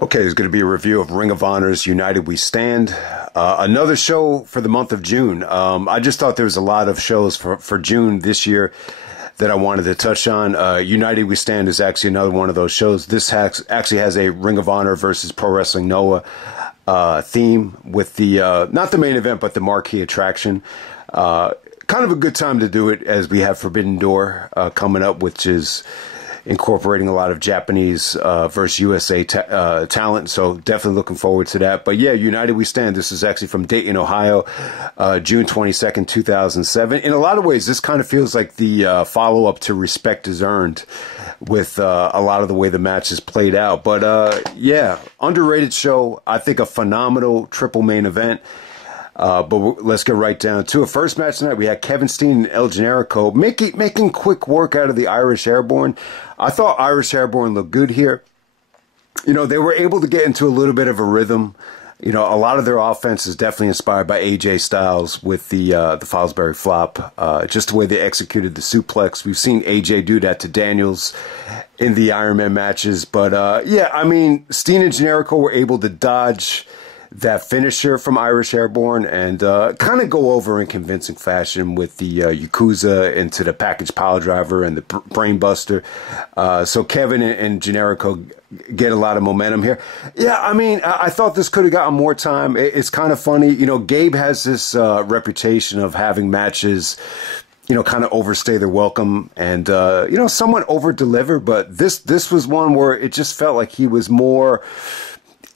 Okay, it's going to be a review of Ring of Honor's United We Stand. Another show for the month of June. I just thought there was a lot of shows for June this year that I wanted to touch on. United We Stand is actually another one of those shows. This actually has a Ring of Honor versus Pro Wrestling Noah theme with the, not the main event, but the marquee attraction. Kind of a good time to do it as we have Forbidden Door coming up, which is incorporating a lot of Japanese versus USA talent, so definitely looking forward to that. But yeah, United We Stand. This is actually from Dayton, Ohio, June 22nd, 2007. In a lot of ways, this kind of feels like the follow-up to Respect Is Earned, with a lot of the way the match is played out. But yeah, underrated show. I think a phenomenal triple main event. But let's get right down to it. First match tonight, we had Kevin Steen and El Generico making quick work out of the Irish Airborne. I thought Irish Airborne looked good here. You know, they were able to get into a little bit of a rhythm. You know, a lot of their offense is definitely inspired by AJ Styles with the Fosbury flop. Just the way they executed the suplex. We've seen AJ do that to Daniels in the Iron Man matches. But yeah, I mean, Steen and Generico were able to dodge that finisher from Irish Airborne and kind of go over in convincing fashion with the Yakuza into the package pile driver and the brain buster. So Kevin and Generico get a lot of momentum here. Yeah, I mean, I thought this could have gotten more time. It's kind of funny. You know, Gabe has this reputation of having matches, you know, kind of overstay their welcome and, you know, somewhat over-deliver. But this was one where it just felt like he was more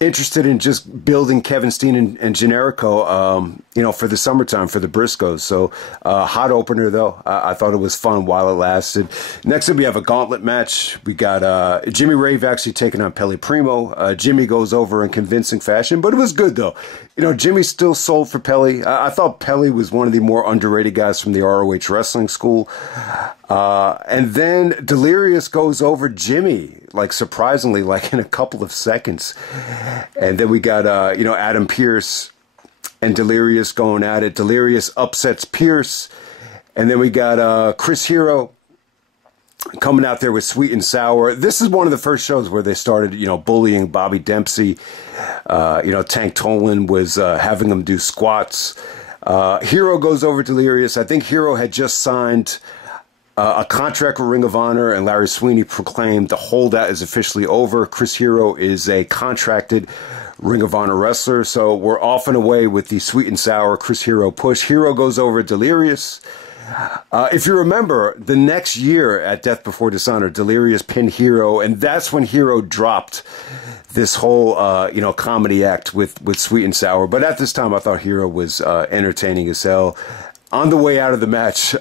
interested in just building Kevin Steen and Generico, you know, for the summertime, for the Briscoes. So, hot opener, though. I thought it was fun while it lasted. Next up, we have a gauntlet match. We got Jimmy Rave actually taking on Pelle Primeau. Jimmy goes over in convincing fashion, but it was good, though. You know, Jimmy still sold for Pelle. I thought Pelle was one of the more underrated guys from the ROH wrestling school. And then Delirious goes over Jimmy, like surprisingly, like in a couple of seconds. And then we got, you know, Adam Pearce and Delirious going at it. Delirious upsets Pearce. And then we got Chris Hero coming out there with Sweet and Sour. This is one of the first shows where they started, you know, bullying Bobby Dempsey. You know, Tank Tolan was having him do squats. Hero goes over Delirious. I think Hero had just signed a contract with Ring of Honor, and Larry Sweeney proclaimed the holdout is officially over. Chris Hero is a contracted Ring of Honor wrestler, so we're off and away with the Sweet and Sour Chris Hero push. Hero goes over Delirious. If you remember, the next year at Death Before Dishonor, Delirious pinned Hero, and that's when Hero dropped this whole, you know, comedy act with Sweet and Sour. But at this time, I thought Hero was entertaining as hell. On the way out of the match,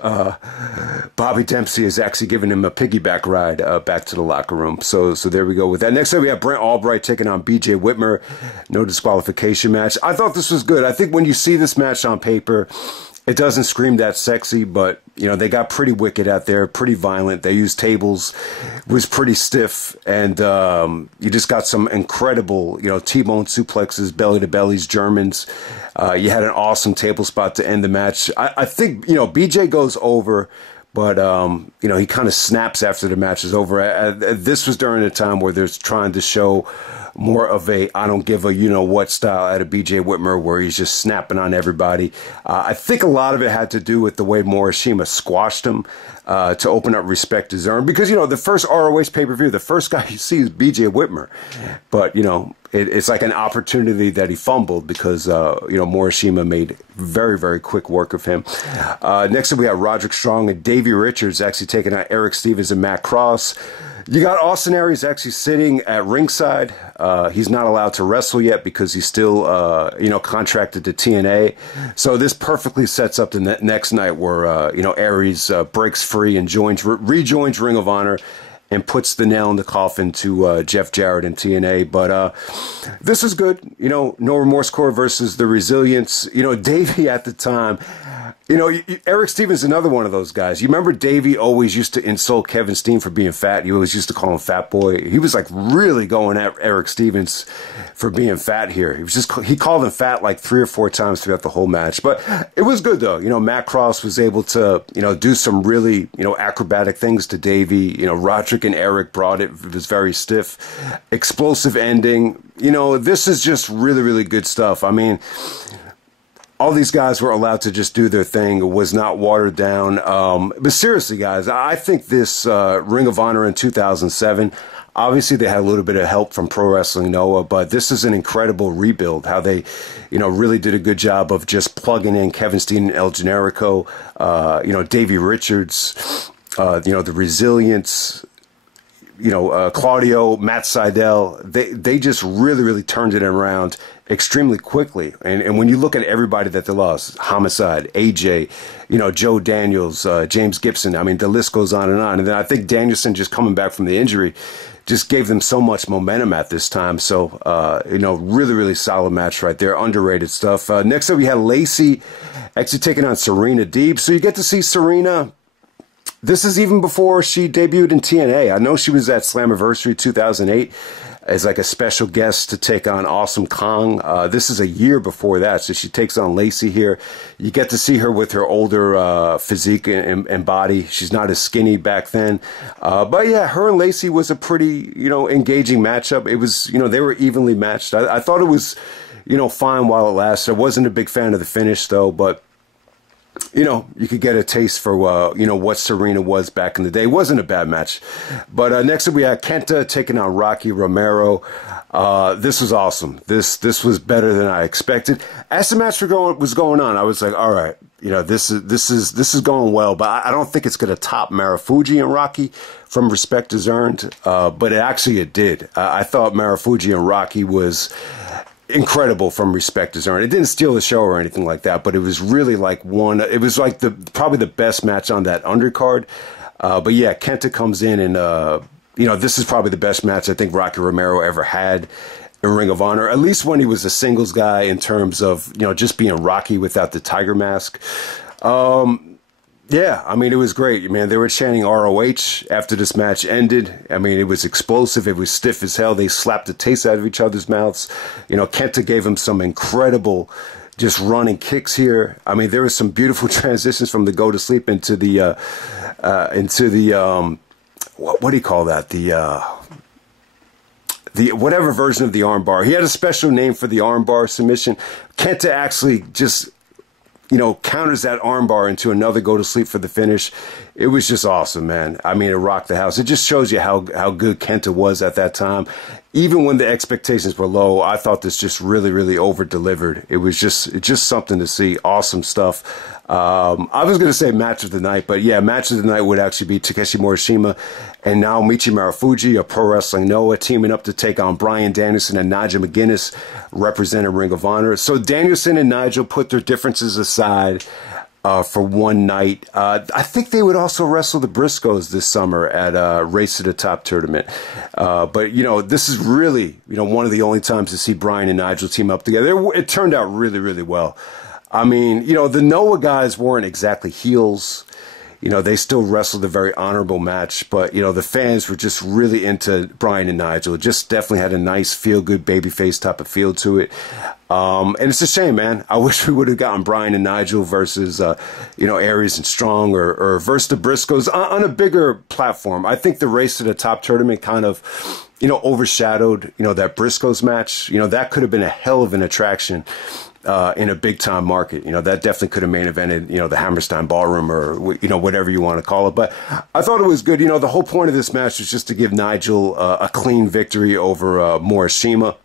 Bobby Dempsey is actually giving him a piggyback ride back to the locker room. So there we go with that. Next up, we have Brent Albright taking on BJ Whitmer. No disqualification match. I thought this was good. I think when you see this match on paper, it doesn't scream that sexy, but, you know, they got pretty wicked out there, pretty violent. They used tables, was pretty stiff, and you just got some incredible, you know, T-bone suplexes, belly-to-bellies, Germans. You had an awesome table spot to end the match. I think, you know, BJ goes over, but, you know, he kind of snaps after the match is over. This was during a time where they're trying to show more of a I don't give a you-know-what style out of BJ Whitmer, where he's just snapping on everybody. I think a lot of it had to do with the way Morishima squashed him to open up Respect Is Earned. Because, you know, the first ROH pay-per-view, the first guy you see is BJ Whitmer. But, you know, it's like an opportunity that he fumbled because, you know, Morishima made very, very quick work of him. Next up, we have Roderick Strong and Davey Richards actually taking out Erick Stevens and Matt Cross. You got Austin Aries actually sitting at ringside. He's not allowed to wrestle yet because he's still, you know, contracted to TNA. So this perfectly sets up the next night where, you know, Aries breaks free and rejoins Ring of Honor and puts the nail in the coffin to Jeff Jarrett and TNA. But this is good. You know, No Remorse Corps versus the Resilience. You know, Davey at the time, You know, Erick Stevens is another one of those guys. You remember Davey always used to insult Kevin Steen for being fat. He always used to call him Fat Boy. He was like really going at Erick Stevens for being fat here. He called him fat like 3 or 4 times throughout the whole match. But it was good though. You know, Matt Cross was able to, you know, do some really, you know, acrobatic things to Davey. You know, Roderick and Erick brought it. It was very stiff. Explosive ending. You know, this is just really, really good stuff. I mean, all these guys were allowed to just do their thing. It was not watered down. But seriously, guys, I think this Ring of Honor in 2007, obviously they had a little bit of help from Pro Wrestling Noah, but this is an incredible rebuild. How they, you know, really did a good job of just plugging in Kevin Steen and El Generico, you know, Davey Richards, you know, the Resilience, you know, Claudio, Matt Seidel. They just really, really turned it around extremely quickly. And when you look at everybody that they lost, Homicide, AJ, you know, Joe Daniels, James Gibson, I mean, the list goes on. And then I think Danielson just coming back from the injury just gave them so much momentum at this time. So, you know, really, really solid match right there. Underrated stuff. Next up, we had Lacey actually taking on Serena Deeb. So you get to see Serena. This is even before she debuted in TNA. I know she was at Slammiversary 2008 as like a special guest to take on Awesome Kong. This is a year before that, so she takes on Lacey here. You get to see her with her older physique and body. She's not as skinny back then. But yeah, her and Lacey was a pretty, you know, engaging matchup. It was, you know, they were evenly matched. I thought it was, you know, fine while it lasted. I wasn't a big fan of the finish though, but you know, you could get a taste for, you know, what Serena was back in the day. It wasn't a bad match. But next up we had KENTA taking on Rocky Romero. This was awesome. This was better than I expected. As the match was going on, I was like, all right, you know, this is going well, but I don't think it's going to top Marufuji and Rocky from Respect Is Earned. But it did. I thought Marufuji and Rocky was incredible from Respect Is Earned. It didn't steal the show or anything like that, but it was really like it was like probably the best match on that undercard. But yeah, KENTA comes in and, you know, this is probably the best match I think Rocky Romero ever had in Ring of Honor, at least when he was a singles guy in terms of, you know, just being Rocky without the tiger mask. Yeah, I mean, it was great, man. They were chanting ROH after this match ended. I mean, it was explosive. It was stiff as hell. They slapped the taste out of each other's mouths. You know, KENTA gave him some incredible just running kicks here. I mean, there was some beautiful transitions from the go to sleep into the, what do you call that? The whatever version of the armbar. He had a special name for the armbar submission. KENTA actually just, you know, counters that armbar into another go to sleep for the finish. It was just awesome, man. I mean, it rocked the house. It just shows you how good KENTA was at that time. Even when the expectations were low, I thought this just really, really over-delivered. It was just something to see. Awesome stuff. I was going to say match of the night, but yeah, match of the night would actually be Takeshi Morishima and Naomichi Marufuji of Pro Wrestling Noah teaming up to take on Bryan Danielson and Nigel McGuinness representing Ring of Honor. So Danielson and Nigel put their differences aside for one night. I think they would also wrestle the Briscoes this summer at Race to the Top tournament. But, you know, this is really, you know, one of the only times to see Bryan and Nigel team up together. It turned out really, really well. I mean, you know, the Noah guys weren't exactly heels. You know, they still wrestled a very honorable match, but, you know, the fans were just really into Bryan and Nigel. It just definitely had a nice feel-good babyface type of feel to it. And it's a shame, man. I wish we would have gotten Bryan and Nigel versus, you know, Aries and Strong or versus the Briscoes on a bigger platform. I think the Race to the Top tournament kind of, you know, overshadowed, you know, that Briscoes match. You know, that could have been a hell of an attraction in a big time market. You know, that definitely could have main evented, you know, the Hammerstein Ballroom or, you know, whatever you want to call it. But I thought it was good. You know, the whole point of this match was just to give Nigel a clean victory over Morishima.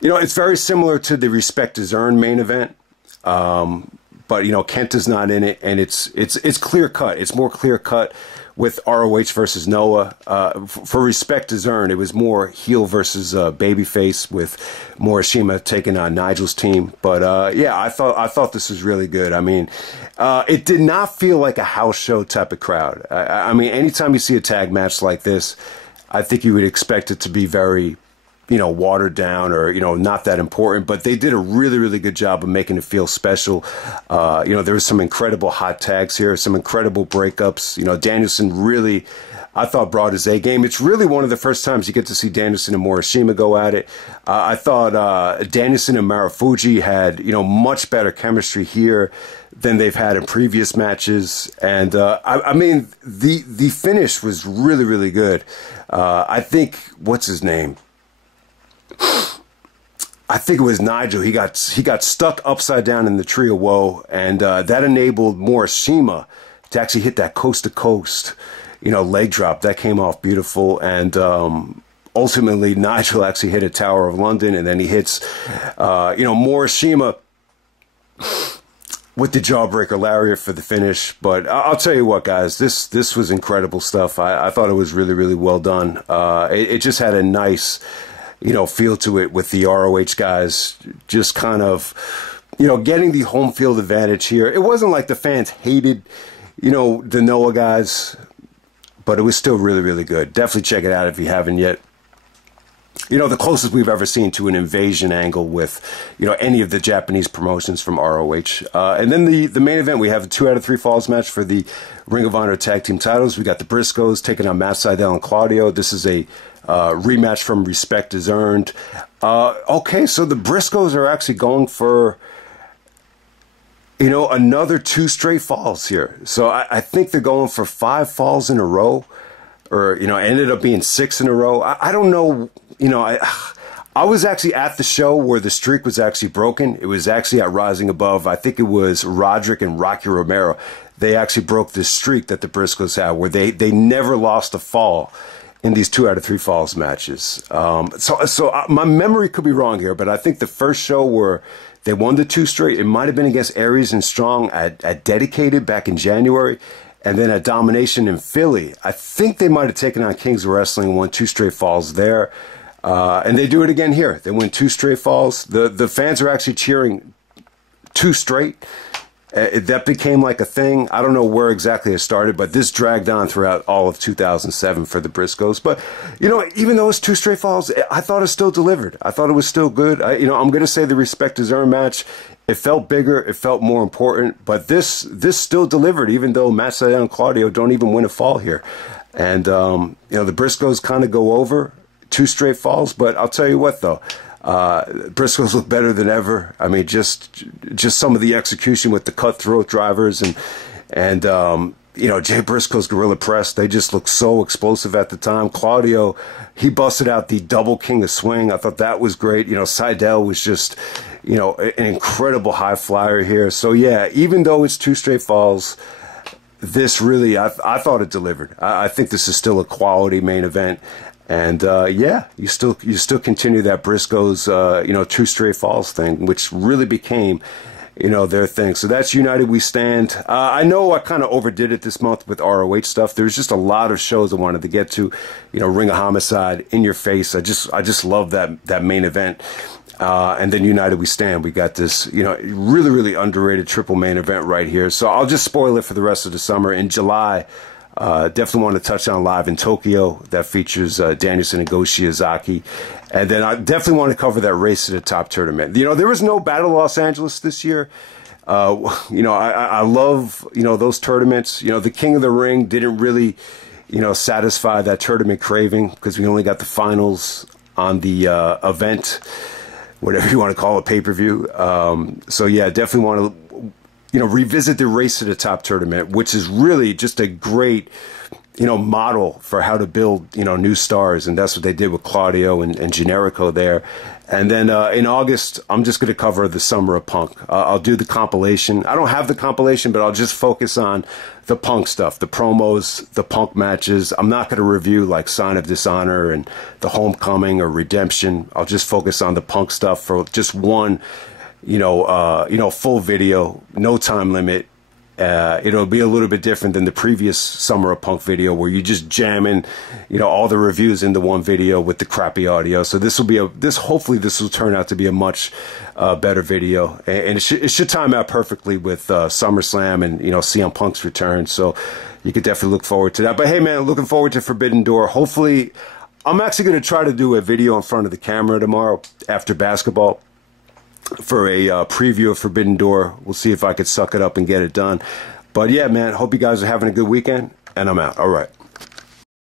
You know, it's very similar to the Respect Is Earned main event. But, you know, KENTA's not in it, and it's clear cut. It's more clear cut with ROH versus Noah. For Respect Is Earned, it was more heel versus babyface with Morishima taking on Nigel's team. But yeah, I thought this was really good. I mean, it did not feel like a house show type of crowd. I mean, anytime you see a tag match like this, I think you would expect it to be very, watered down or, not that important, but they did a really, really good job of making it feel special. There was some incredible hot tags here, some incredible breakups. Danielson really, I thought, brought his A game. It's really one of the first times you get to see Danielson and Morishima go at it. I thought Danielson and Marufuji had, much better chemistry here than they've had in previous matches. And, I mean, the finish was really, really good. I think, what's his name? I think it was Nigel. He got stuck upside down in the Tree of Woe, and that enabled Morishima to actually hit that coast-to-coast, leg drop. That came off beautiful, and ultimately Nigel actually hit a Tower of London, and then he hits, Morishima with the Jawbreaker Lariat for the finish. But I'll tell you what, guys, this was incredible stuff. I thought it was really, really well done. It just had a nice, feel to it with the ROH guys just kind of, getting the home field advantage here. It wasn't like the fans hated, the Noah guys, but it was still really, really good. Definitely check it out if you haven't yet. The closest we've ever seen to an invasion angle with, any of the Japanese promotions from ROH. And then the main event, we have a 2 out of 3 falls match for the Ring of Honor tag team titles. We got the Briscoes taking on Matt Sydal and Claudio. This is a rematch from Respect is Earned. Okay, so the Briscoes are actually going for, another 2 straight falls here. So I think they're going for 5 falls in a row. Or, ended up being 6 in a row. I don't know, I was actually at the show where the streak was actually broken. It was actually at Rising Above. I think it was Roderick and Rocky Romero. They actually broke this streak that the Briscoes had, where they never lost a fall in these 2 out of 3 falls matches. So my memory could be wrong here, but I think the first show where they won the 2 straight, it might have been against Aries and Strong at Dedicated back in January. And then at Domination in Philly, I think they might have taken on Kings of Wrestling and won 2 straight falls there. And they do it again here. They win 2 straight falls. The fans are actually cheering 2 straight. That became like a thing. I don't know where exactly it started, but this dragged on throughout all of 2007 for the Briscoes. But, even though it's 2 straight falls, I thought it still delivered. I thought it was still good. I'm going to say the Respect is Earned match. It felt bigger. It felt more important. But this still delivered, even though Matt Sydal and Claudio don't even win a fall here. And, the Briscoes kind of go over 2 straight falls. But I'll tell you what, though. Briscoes look better than ever. I mean, just some of the execution with the cutthroat drivers and Jay Briscoe's Gorilla Press, they just look so explosive at the time. Claudio, he busted out the double King of Swing. I thought that was great. Sydal was just, an incredible high flyer here. So yeah, even though it's 2 straight falls, this really, I thought it delivered. I think this is still a quality main event. And yeah, you still continue that Briscoes 2 straight falls thing, which really became their thing. So that's United We Stand. I know I kind of overdid it this month with ROH stuff. There's just a lot of shows I wanted to get to. Ring of Homicide, In Your Face. I just love that main event. And then United We Stand. We got this really, really underrated triple main event right here. So I'll just spoil it for the rest of the summer. In July, definitely want to touch on Live in Tokyo. That features Danielson and Go Shiozaki. And then I definitely want to cover that Race to the Top tournament. There was no Battle Los Angeles this year. I love, those tournaments. The King of the Ring didn't really, satisfy that tournament craving because we only got the finals on the event, whatever you want to call it, pay-per-view. So yeah, definitely want to revisit the Race to the Top tournament, which is really just a great, model for how to build, new stars. And that's what they did with Claudio and Generico there. And then in August, I'm just going to cover the Summer of Punk. I'll do the compilation. I don't have the compilation, but I'll just focus on the Punk stuff, the promos, the Punk matches. I'm not going to review like Sign of Dishonor and the Homecoming or Redemption. I'll just focus on the Punk stuff for just one full video, no time limit. It'll be a little bit different than the previous Summer of Punk video where you just jamming, all the reviews into one video with the crappy audio. So this will be hopefully this will turn out to be a much better video, and it should time out perfectly with SummerSlam and CM Punk's return. So you could definitely look forward to that. But hey, man, looking forward to Forbidden Door. Hopefully, I'm actually going to try to do a video in front of the camera tomorrow after basketball for a preview of Forbidden Door. We'll see if I could suck it up and get it done. But yeah, man, hope you guys are having a good weekend, and I'm out. All right.